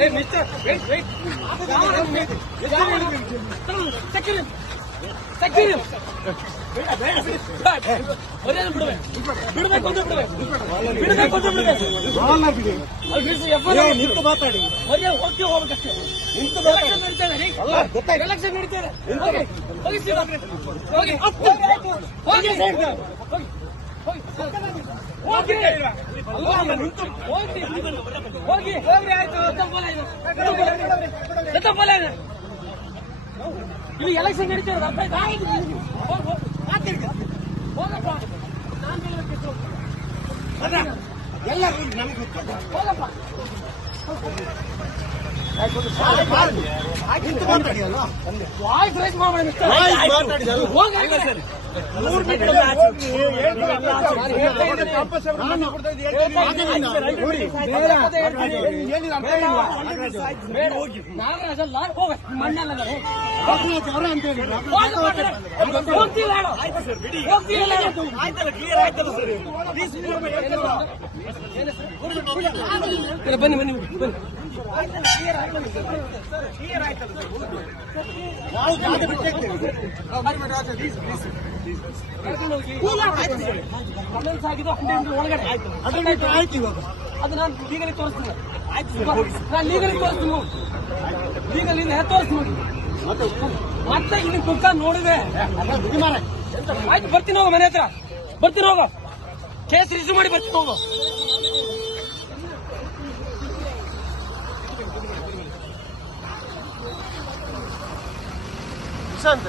ஏ mister wait wait second ಬಿಡಿ ನೀವು ಬಿಡಿ ಅಂತ ಬಿಡಬೇಕು ಅಂತ ಬಿಡಬೇಕು. ಅಂತ ನಿಂತು ಮಾತಾಡಿ. ಮರ್ಯಾದೆ ಹೋಗ್ತೀವಿ ಹೋಗ್ಬೇಕಷ್ಟೇ. ನಿಂತು ಎಲೆಕ್ಷನ್ ನಡೀತಾ ಇದೆ. ಎಲೆಕ್ಷನ್ ನಡೀತಾ ಇದೆ ಹೋಗಿ ಹೋಗಿ. ಹೋಗಿ. ಹೋಗಿ. ಹೋಗಿ. ಹೋಗಿ. ಹೋಗಿ. ಹೋಗಿ ಹೋಗಿ ಆಯ್ತು. ಎತ್ತಪ್ಪಲ ಇದು. ಎತ್ತಪ್ಪಲ. ಎತ್ತಪ್ಪಲ ಇದು. ಇಲ್ಲಿ ಎಲೆಕ್ಷನ್ ನಡೀತಾ ಇರೋದು ಬನ್ನಿ ಬನ್ನಿ ಬನ್ನಿ ನಾವು ಬಿಟ್ಟಿದ್ದೇವೆ. ಕರ್ಕೊಂಡು ಹೋಗಿ. ಕಮೆಂಟ್ಸ್ ಆಗಿದ್ದು ಹಂಡ್ರೆಡ್ ಒಳಗಡೆ ಆಯ್ತು ಅದು ಬಿಟ್ಟು ಆಯ್ತು ಇವಾಗ ಅದು ನಾನು ಲೀಗಲಿ ತೋರಿಸ್ತೀನಿ ನಾನು ಲೀಗಲಿ ತೋರಿಸ್ತೀನಿ ಲೀಗಲಿ ತೋರಿಸ್ತೀನಿ ಮತ್ತೆ ಇಲ್ಲಿ ಕುಕ್ಕ ನೋಡಿದೆ ಅಲ್ಲ ಬಿಡಿ ಮಾರಾಯ. ಆಯ್ತು ಬರ್ತೀನಿ ಹೋಗು ಮನೆ ಹತ್ರ ಬರ್ತೀನಿ ಹೋಗು ಕೇಸ್ ರಿಜಿಸ್ಟರ್ ಮಾಡಿ ಬರ್ತೀನಿ ಹೋಗು ಶಾಂತ